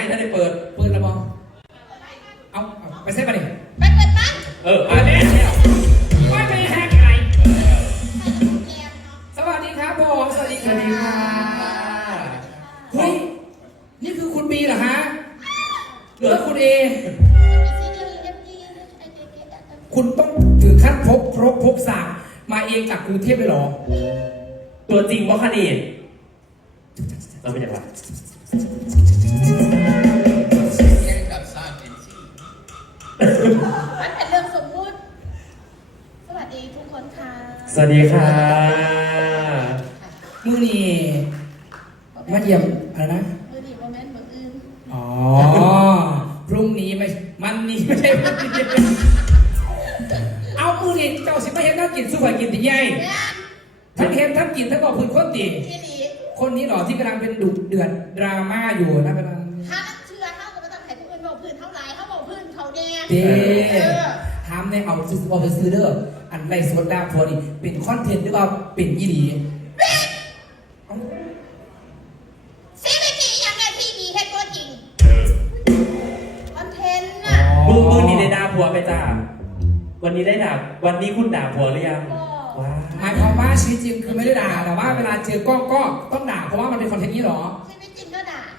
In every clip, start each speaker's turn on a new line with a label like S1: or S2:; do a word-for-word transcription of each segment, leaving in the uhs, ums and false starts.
S1: ถ้าได้เปิด
S2: เปิดระบอเอาไปเซ็ตมาดิ
S3: ไปเปิดบ้าน
S1: เอออันนี้
S2: ไม่ไปแฮกอะไรสวัสดีครับผมสวัสดีครับเฮ้ยนี่คือคุณบีเหรอฮะหรือคุณเอคุณต้องถึงขั้นพกครกพกสากมาเองจากกรุงเทพเลยเหรอ
S1: ตัวจริงว่าคดีเราเป็นอย่างไร
S3: มันเป็นเรื่องสมมุติสวัสดีทุกคนค่ะ
S1: สวัสดีค่ะ
S2: มือนี่มาเยี่ยมอะไรนะ
S3: มือนี่โมเมนต์มืออื่น
S2: อ๋อพรุ่งนี้ไม่มันนี่ไม่ใช่เอามือนี่เจ้าสิไม่เห็นน่ากินสู้ไปกินตีใหญ่ท่านเห็นท่านกินท่านบอกคุณคนตีคนนี้หรอที่กำลังเป็นดุเดือดดราม่าอยู่นะกำลัง
S3: ถ้าเชื่อเท่ากับไม่ต้องให้ผู้อื่นบอกพื้นเท่าไรเขาบอกพื้นเขาแดง
S2: เด้ทำในเอาซื้อเอาไปซื้อเด้ออันไรโซดาพอนี่เป็นคอนเทนต์หรือว่าเป็นยี่ดี
S3: ซีไม่กี่อย่างไงที่ดีแค่ตัวจริงคอนเทนต์น่ะ
S1: มือมือนี่ได้ด่าผัวไปจ้าวันนี้ได้ด่าวันนี้คุณด่าผัวหรือยัง
S2: ว้าหมายความว่าชีวิตจริงคือไม่ได้ด่าแต่ว่าเวลาเจอกล้องก็ต้องด่าเพราะว่ามันเป็นคอนเทนต์นี้หรอ
S3: ชีวิตจริงก็ด่า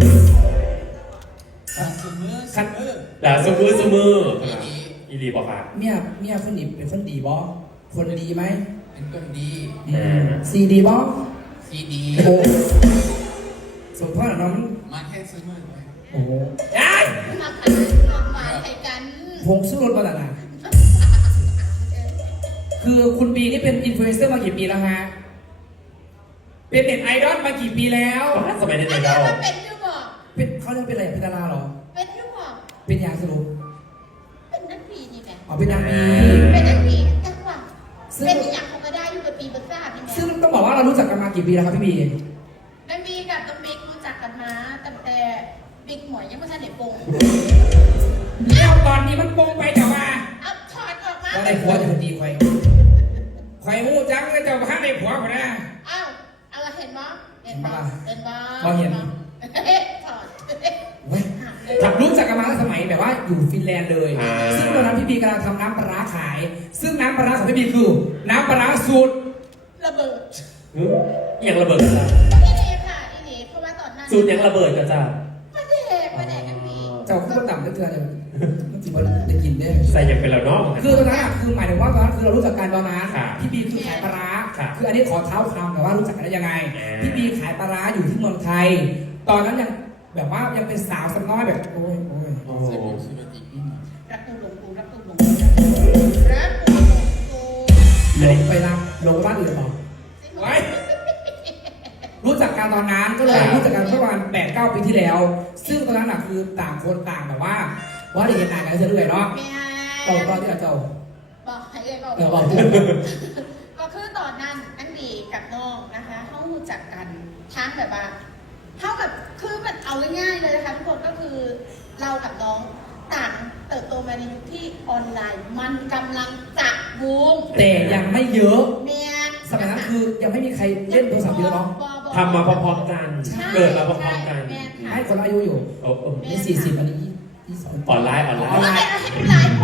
S1: สมือสมือด่าสมือสมืออีดีบอกครับ
S2: เมียเมียคนนี้เป็นคนดีบอคนดีไหม
S4: เป็นคนดี
S2: ซีดีบอ
S4: ซีดี
S2: โอ้สมพ่อหน้อง
S4: มาแค่ซื้อมือ
S2: โอ้ยัย
S3: มาขายมาขายกัน
S2: พงสู้รถมาแต่ไหนคือคุณบีนี่เป็นอินฟลูเอนเซอร์มากี่ปีแล้วฮะเป็นเน็ตไอดอลมากี่ปีแล้ว
S1: สมัยเน็ตไอดอล
S3: เป็นยูบอก
S2: เป็นเขาเรียกเป็นอะไรเป็นดาราหรอ
S3: เป็นยูบอก
S2: เป็นยาสรุป
S3: เป็นนักปีนี่แหละ
S2: อ๋อเป็นนักปี
S3: เป็นนักปีจังหวะเป็นอย่างของกระได้อยู่กับปีเบอร์ซ่านี่แหละ
S2: ซึ่งต้องบอกว่าเรารู้จักกันมากี่ปีแล้วครับพี่บี
S3: แม่บีกับต้องบิ๊กรู้จักกันมาตั้งแต่บิ๊กหมวยยังไม่ทันเด็กปง
S2: แล้วตอนนี้มันปงไปแต่ว่า
S3: เอาถอดออกมา
S2: ว่าได้ผัวจะตีใครใครมูจังก็จะพาได้ผัวคนน่ะ
S3: อ้าวอะไรเห็นมั้ยเห็นมั้ยเห็นมั้ย
S2: พอเห็น
S3: ถอด
S2: ถับรู้จักกันมาตั้งสมัยแบบว่าอยู่ฟินแลนด์เลยซึ่งตอนนั้นพี่บีกำลังทำน้ำปลาขายซึ่งน้ำปลาของพี่บีคือน้ำปลาสูตร
S3: ระเบิด
S1: อย่างระเบิดกันจ้ะ
S3: นี่นี่ค่ะนี่นี่เพราะว่าตอนนั้น
S1: สูตรอย่างระเบิดกันจ้ะ
S3: ประเด็นประเด็นกันดี
S2: เจ้าขึ้นต่ำได้เท่าไหร่มันจีบได้กินได้
S1: ใส่อย่างเป็นเราเนาะ
S2: คือตอนนั้นคือหมายถึงว่าตอนนั้นคือเรารู้จักกันตอนนั้นพี่บีคือขายปลาคืออันนี้ขอเท้าความแต่ว่ารู้จักกันได้ยังไงพี่บีขายปลาอยู่ที่เมืองไทยตอนนั้นยังแบบว่ายังเป็นสาวสน้อยแบบโอ้ยโอ้ย
S3: โอ้รักกูหลงกูรักกูหลงกูรักกูหลงกู
S2: หลงไปรักหลงบ้านอื่นหรอไว้รู้จักกันตอนนั้นก็เลยรู้จักกันประมาณแปดเก้าปีที่แล้วซึ่งตอนนั้นน่ะคือต่างคนต่างแบบว่าว่าได้เห็นหน้ากันเรื่อยๆเนาะบอกตอนที่เราเจ้า
S3: บอกให้เลยบอก
S2: เออบอก
S3: ก็คือตอนนั้นอันดีกับน้องนะคะเขารู้จักกันทั้งแบบว่าเท่ากับคือมันเอาง่ายๆเลยนะคะทุกคนก็คือเรากับน้องต่างเติบโตมาในยุคที่ออนไลน์มันกำลังจะบูม
S2: แต่ยังไม่เยอะ
S3: เมีย
S2: สมัยนั้นคือยังไม่มีใครเล่นโทรศัพท์เยอะเนาะ
S1: ทำมาพร้อมๆกันเกิดมาพร้อมๆกัน
S2: ให้คนอายุอยู่นี่สี่สิบอันนี้ยี่สิบ
S1: ออนไลน์ออนไลน์
S3: ออนไลน์ให้ไลน์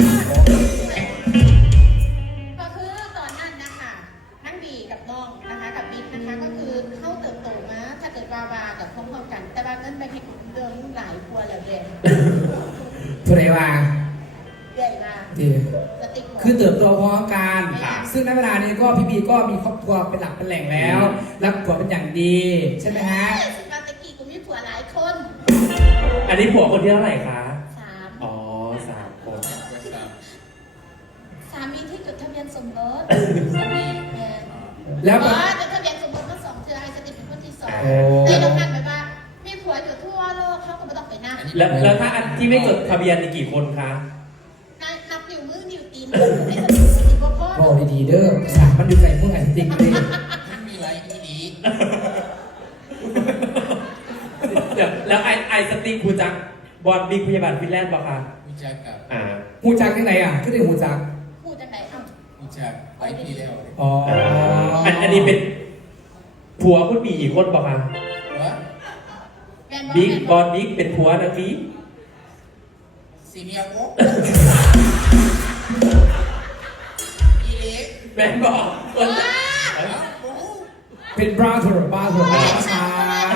S3: ก็คือตอนนั้นนะคะนั่งดีกับน้องนะคะกับบิ๊กนะคะก็คือเข้าเติบโตมาถ้าเกิดวาวากับพร้อมๆกันแต่บางนั้นไปให้เดินหลายครัวแล้วเด็ก
S2: ผู้ใดว่า
S3: ใหญ่มาก
S2: คือเติบโตพร้อมกันซึ่งในเวลานี้ก็พี่บีก็มีครอบครัวเป็นหลักเป็นแหล่งแล้วรักผัวเป็นอย่างดีใช่ไหมฮะ
S3: สิบาตะกี้กูมีผัวหลายคน
S1: อันนี้ผัวคนที่เท่าไหร่คะ
S3: สาม
S1: อ๋อสามคน
S3: สามีที่จดทะเบียนสมรสสามี
S2: แล้ว
S3: ก็จดทะเบียนสมรสมาสองเทื่อให้สติเป็นคนที่สองในน้องนันแบบว่ามีผัวอยู่ทั่วโลกเขาก็ไม่ต้องไปนั่ง
S1: แล้วแล้วถ้าอันที่ไม่จดทะเบียนมีกี่คนคะ
S3: นับนิ้วมือนิ้วตีนไอ้สติสติพ่อพ่อ
S2: โอ้ดีๆเด้อสามมันดูใส่พวกไอ้สติ๊กเลย
S4: มันมีอะไรดี
S1: เดี๋ยวแล้วไอไอสติ๊กหูจักบอลบิ๊กพยาบาลฟินแลนด์ป่ะคะ
S4: หูจักกับ
S1: อ่า
S2: หูจักที่ไหนอ่ะก็ได้หูจัก
S3: หูจักไหนอ่ะ
S4: หูจักไปที่แล้ว
S2: อ๋อ
S1: อันอันนี้เป็นผัวคุณบีอีกคนป่ะคะ
S3: แมนบอ
S1: บิ๊ก
S3: แมน
S1: บอลบิ๊กเป็นผัวนางบี
S4: ซีเนียโก้อีเล็ก
S1: แมนบอกคน
S3: ว้า
S1: เอ้ย
S4: โอ้โห
S2: เป็นบราเธอร์บราเธอร์น้องชาย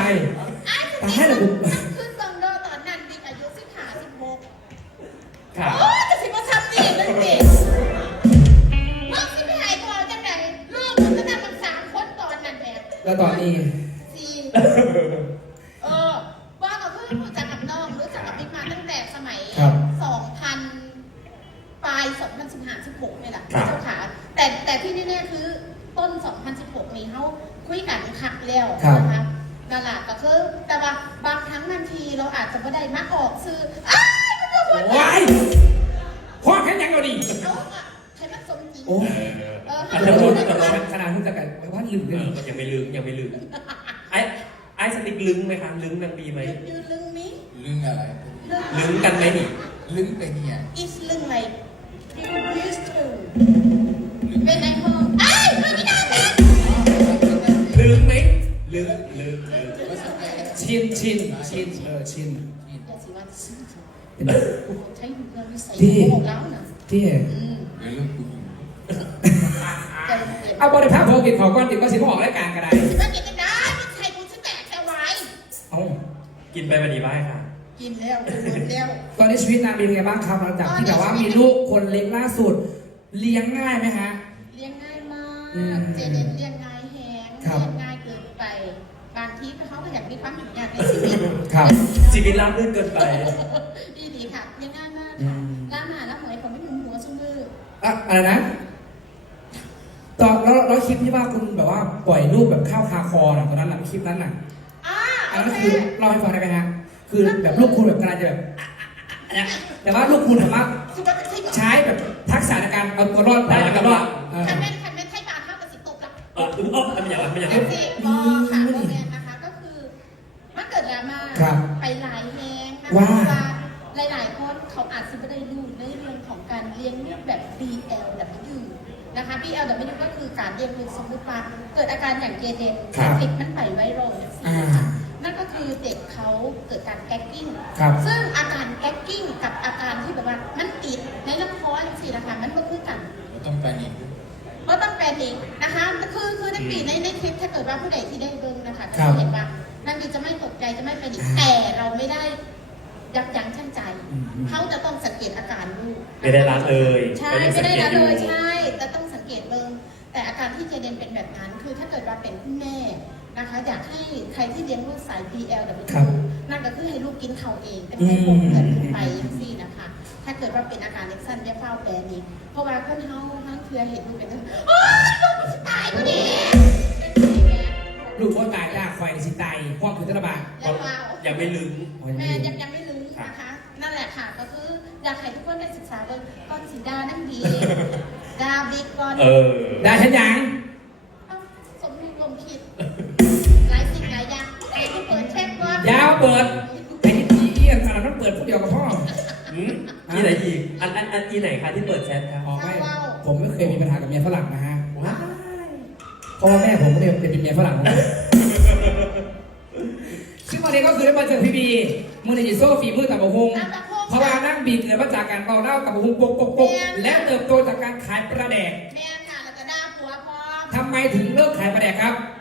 S3: ไอ้ส
S2: แต่ให้เราบุก
S3: ขึ้นตรงเดอตอนนั้นบิ๊กอายุสิบห้าสิบหก
S1: ค่ะ
S3: โอ้จะสิมาทำนี่นั่นเด็กมึงสิไปหายตัวจังไหนลูกมันก็นั่งมันสามคนตอนนั้นแบบ
S2: แล้วตอนนี้
S3: สี่เออว่าก็เพิ่งรู้จักกับน้องรู้จักกับบิ๊กมาตั้งแต่สมัย
S2: ครับ
S3: สองพันปลายสองพันสิบห้าสิบหกนี่แหละ
S1: ครับ
S3: เจ้าขาแต่แต่ที่แน่ๆคือต้นสองพันสิบหกนี้เขาคุยกันคักแล้วนะคะนั่นแหละก็คือแต่ว่าบางครั้งบางทีเราอาจจะไม่ได้มาออกซื้ออ้ายมันจะหัว
S2: โอ้ยพ่อแค่ยังเราดิ
S3: เอาอะให้มันสมจริง
S2: โอ้
S1: เออ
S3: เออ
S1: อัน
S3: ให้
S1: นั้น
S3: มัน
S1: รู้กัน
S3: ส
S1: ร้อ
S3: ม
S1: น
S2: ขนาดรู้จักกันว่าลืม
S1: เอ
S2: กัน
S1: อยังไม่ลืมยังไม่ลืมไอ้ไอ้สติ๊กลึงไหมคะลึงนางบีไหม
S3: ยืนลึงนี้
S4: ลึงอะไร
S3: ลึง
S1: ลึงกันไหมนี่
S4: ลึงไปเนี่ย
S3: is ลึง like you used to เป็นไงพ่อไอ้ยมันไม่ได้นะ
S1: ลึงไหมลึงลึงลึง
S4: ภาษาไทย
S2: ชินชินชินเออชิน
S3: อย่าสิว่าซื้อเถอะ
S2: เป็น
S3: ใช้เงินวิสัย
S2: ดี
S3: โง่แล้วนะ
S2: ที่
S3: อืม
S4: หรือลึงกู
S3: แต่เด็ก
S2: เอาบริภาพโพกิจของก้อนติดก็สิบออกรายการกันได้
S3: คิดว่ากินกันได้ไม่ใช่กูจะแตกแค่ไว้
S2: เอา
S1: กินไปวันนี้บ้างค่ะ
S3: กินแล้วกินแล้ว
S2: ตอนนี้ชีวิตนางเป็นไงบ้างครับหลังจากที่แบบว่ามีลูกคนเล็กล่าสุด เลี้ยงง่ายไหมฮะ
S3: เลี้ยงง่ายมาก
S2: อืม
S3: เจเดนเลี้ยงง่ายแฮง
S2: ครับ
S3: เลี้ยงง่ายเกินไป บางทีเขาก็อยากมีความอยู่อย่างในชีวิต
S2: ครับ
S1: ชีวิตราบรื่นเกินไป
S3: ดีดีค่ะเลี้ยงง่ายมาก
S2: อื
S3: ค่ะ
S2: ม
S3: ล่าหมาล่าหมวยผมไม่มุมหัวชุ่มมือ
S2: อะอะไรนะตอนแล้วแล้วคลิปที่ว่าคุณแบบว่าปล่อยรูปแบบข้าวคาคอน่ะตอนนั้นน่ะคลิปนั้นน่ะ
S3: อ่า
S2: อัน
S3: โอ
S2: นั้น
S3: เค
S2: คือเล่าให้ฟังได้ไหมฮะคือแบบลูกคุณแบบกำลังจะแบบอ่ะอ่ะอ่ะแต่ว่าลูกคุณสามารถ
S3: คือว่าจะใช่
S2: ใช้แบบทักษะในการเอาตัวรอดได้แล้วก็เออ
S3: คันแม่นคันแม่นไทยบาทเท่ากับสิบตบละ
S1: เออเออไม่อย่างนั้นไม่อย่าง
S3: เอ
S1: นั้น
S3: ฟซีบอค่ะโรงเรียนนะคะก็คือมันเกิดดราม่า
S2: ครับ
S3: ไปหลายแฮงนะ
S2: ว่า
S3: คะว่าหลายๆคนเขาอาจจะไม่ได้รู้ในเรื่องของการเลี้ยงลูกแบบ บี แอล ดับเบิลยู นะคะ บี แอล ดับเบิลยู ก็คือการเลี้ยงลูกสมมติว่าเกิดอาการอย่างเกเรน
S2: ครับ
S3: ติดมันไปไวรัลอย่าง
S2: อ่า
S3: นี้ค่ะนั่นก็คือเด็กเขาเกิดการแก๊กกิ้ง
S2: ครับ
S3: ซึ่งอาการแก๊กกิ้งกับอาการที่แบบว่ามันติดในลำคออย่างสี่นะคะมันก็คือกัน
S4: เราต้องไปนี่
S3: ก็ต้องแปลเองนะคะ คือคือในปีในในคลิปถ้าเกิดว่าผู้ใดที่ได้เบิ่งนะคะ
S2: ครั
S3: จะ
S2: บ
S3: เห็นว่านั่นดีจะไม่ตกใจจะไม่เป็นอีกแต่เราไม่ได้ยับยั้งชั่งใจ
S2: อืมอืม
S3: เขาจะต้องสังเกตอาการลูก
S1: ไม่ได้ละเลย
S3: ใช่
S1: ไม่
S3: ไม่
S1: ได้
S3: ได้
S1: สั
S3: ละ
S1: งเกต
S3: เลย
S1: อยู่
S3: ใช่แต่ต้องสังเกตเบิ่งแต่อาการที่เจเดนเป็นแบบนั้น คือถ้าเกิดว่าเป็นคุณแม่นะคะ อยากให้ใครที่เลี้ยงลูกสาย บี แอล ดับเบิล
S2: ครับ
S3: ยู นั่นก็คือให้ลูกกินเขาเองเป็นให้พวกเกิดขึ้นไปอย่างซี่นะคะ ถ้าเกิดว่าเป็นอาการเล็กสั้นจะเฝ้าแปรนี้ เพราะว่าคนเฮาทั้งเครือเห็นลูกเป็นทั้งโอ๊ยลูกมันจะตายพอดีเป็นอย่างเงี้ย
S2: ลูกพ่อตายยากไฟในสิตายห้องคือธนบาล
S3: แล้วเรา
S1: ยังไม่ลึง
S3: แม่ยังยังไม่รู้นะคะ นั่นแหละค่ะก็คืออยากให้ทุกคนได้ศึกษาเรื่องก้อนสีดานั่นดี ดาบิ๊กก้อน
S1: เออ
S2: ได้ฉันยัง
S3: เอ้าสมรู้ร่วมคิด หลายสิ่งหลายอย่างไอ้ที่เปิดเช็คว่าย
S2: าวเปิดไอ้ที่ทีเอียนอันนั้นเปิดพวกเดียวกับพ่อ
S1: อืมอีไหนอีก อันอันอันอีไหนคะที่เปิดแชทครับ
S2: อ๋อไม่ผมไม่เคยมีปัญหากับเมียฝรั่งนะฮะ
S1: ว้าย
S2: เพราะว่าแม่ผมก็เป็นเป็นเมียฝรั่งนะซึ่งวันนี้ก็คือได้มาเจอพี่บีมือในจิโซ่ฝีมือตับบะฮงเพราะว่านั่งบีเกิดมาจากการเบาเล่าตับบะฮงปกปกปกและเติบโตจากการขายปลาแดก
S3: แม่ค่ะแล้วก็ดาผัวพร้อม
S2: ทำไมถึงเลิกขายปลาแดกครับ
S3: เ